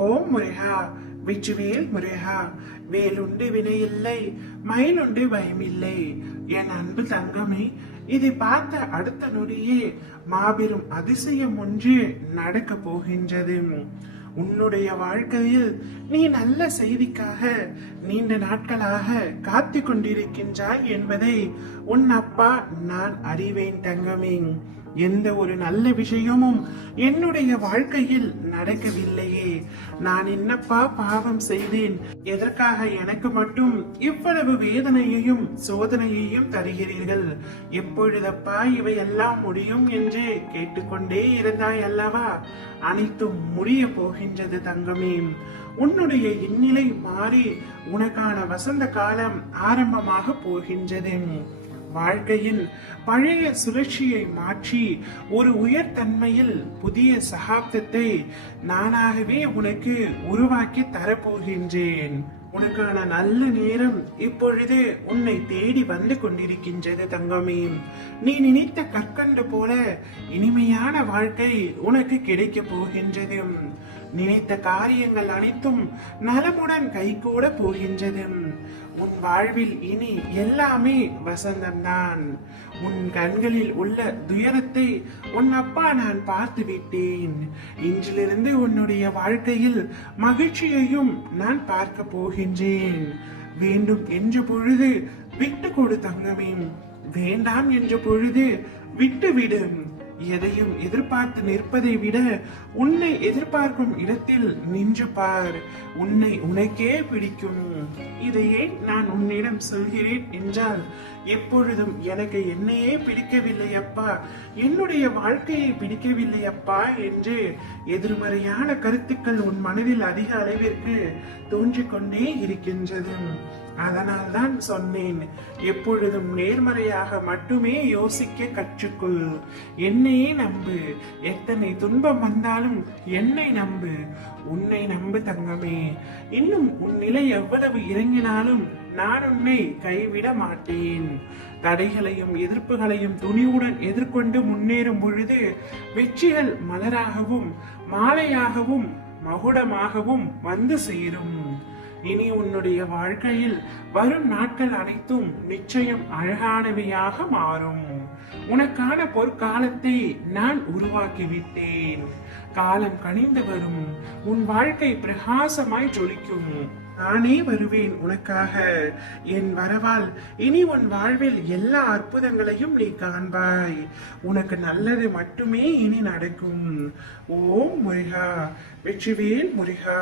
ஓம் முருகா, வெற்றிவேல் முருகா. வேலுண்டு வினையில்லை, மயிலுண்டு பயமில்லை. என் அன்பு தங்கமே, இதை பார்த்த அடுத்த நொடியே மாபெரும் அதிசயம் ஒன்று நடக்க போகின்றது. உன்னுடைய வாழ்க்கையில் நீ நல்ல செய்திக்காக நீண்ட நாட்களாக காத்து கொண்டிருக்கின்றாய் என்பதை உன் அப்பா நான் அறிவேன் தங்கமே. எந்த ஒரு நல்ல விஷயமும் என்னுடைய வாழ்க்கையில் நடக்கவில்லையே, நான் என்னப்பா பாவம் செய்தேன், எதற்காக எனக்கு மட்டும் இவ்வளவு வேதனையையும் சோதனையையும் தருகிறீர்கள், எப்பொழுதப்பா இவையெல்லாம் முடியும் என்று கேட்டுக்கொண்டே இருந்தாய் அல்லவா? அனைத்தும் முடிய போகின்றது தங்கமே. உன்னுடைய இந்நிலை மாறி உனக்கான வசந்த காலம் ஆரம்பமாக போகின்றது. வாழ்க்கையின் பழைய சுழற்சியை மாற்றி ஒரு உயர்தன்மையில் புதிய சகாப்தத்தை நானாகவே உனக்கு உருவாக்கி தரப்போகின்றேன். உனக்கான நல்ல நேரம் இப்பொழுது உன்னை தேடி வந்து கொண்டிருக்கின்றது தங்கமே. நீ நினைத்த கற்கண்டு போல இனிமையான வாழ்க்கை உனக்கு கிடைக்க போகின்றது. நினைத்த காரியங்கள் அனைத்தும் நலமுடன் கைகூட போகின்றது. உன் வாழ்வில் இனி எல்லாமே வசந்தம்தான். உன் கண்களில் உள்ள துயரத்தை உன் அப்பா நான் பார்த்து விட்டேன். இன்றிலிருந்து உன்னுடைய வாழ்க்கையில் மகிழ்ச்சியையும் நான் பார்க்க போகின்றேன். வேண்டும் என்ற பொழுது விட்டு கொடு தங்கமே, வேண்டாம் என்ற பொழுது விட்டுவிடு. எதையும் எதிர்பார்த்து நிற்பதை விட உன்னை எதிர்பார்க்கும் இடத்தில் நின்று பார். உன்னை உனக்கே பிடிக்கும். இதையே நான் உன்னிடம் சொல்கிறேன் என்றால், எப்பொழுதும் எனக்கு என்னையே பிடிக்கவில்லை அப்பா, என்னுடைய வாழ்க்கையை பிடிக்கவில்லை அப்பா என்று எதிர்மறையான கருத்துக்கள் உன் மனதில் அதிக அளவிற்கு தோன்றிக் கொண்டே இருக்கின்றது. அதனால் தான் சொன்னேன், எப்பொழுதும் நேர்மறையாக மட்டுமே யோசிக்க கற்றுக்கொள். என்னையே நம்பு. எத்தனை துன்பம் வந்தாலும் என்னை நம்பு. உன்னை நம்பு தங்கமே. இன்னும் உன் நிலை எவ்வளவு இறங்கினாலும் நான் உன்னை கைவிட மாட்டேன். தடைகளையும் எதிர்ப்புகளையும் துணிவுடன் எதிர்கொண்டு முன்னேறும் பொழுது வெற்றிகள் மலராகவும் மாலையாகவும் மகுடமாகவும் வந்து சேரும். இனி உன்னுடைய வாழ்க்கையில் வரும் நாட்கள் அனைத்தும் நிச்சயம் அழகானவையாக மாறும். உனக்கான பொற்காலத்தை நான் உருவாக்கிவிட்டேன். காலம் கனிந்து வரும். உன் வாழ்க்கை பிரகாசமாய் ஜொலிக்கும். நானே வருவேன் உனக்காக. என் வரவால் இனி உன் வாழ்வில் எல்லா அற்புதங்களையும் நீ காண்பாய். உனக்கு நல்லது மட்டுமே இனி நடக்கும். ஓம் முருகா, வெற்றிவேல் முருகா.